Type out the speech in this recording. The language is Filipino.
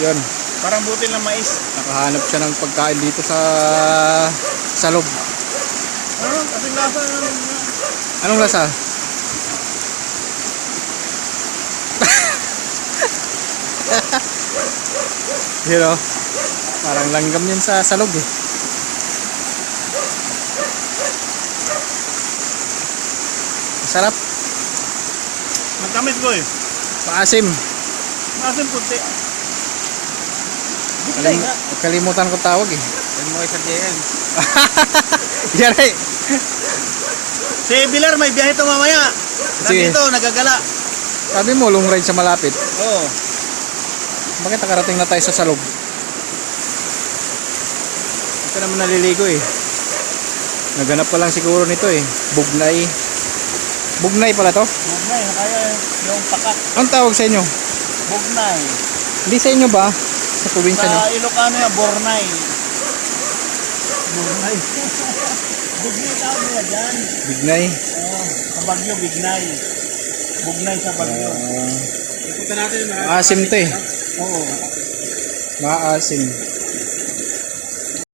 Yun. Parang butil ng mais. Nakahanap siya ng pagkain dito sa salog. Ano? Kasing lasa. Anong lasa? Yun o. Parang langgam yun sa salog eh. Masarap. Magkamis ko eh. Paasim. Maasim puti. Kalimutan ko tawag eh. Yan mo kay Sir JM. Yari. Si Bilar may biyahe to mamaya. Sige. Nandito, nagagala. Sabi mo long ride sa malapit. Oo. Bakit nakarating na tayo sa salog? Ito naman naliligo eh. Naganap pa lang siguro nito eh. Bugnay. Bugnay pala to? Bugnay, kaya yung pakat. Anong tawag sa inyo? Bugnay. Hindi sa inyo ba? Sa probinsya nyo? Sa Ilocano yan, Bornay. Bornay. Bugnay tawag nila dyan. Bignay. Oo, sa Bagyo, Bignay. Bugnay sa Bagyo. Ikutan natin. Maasim to eh. Oo. Maasim.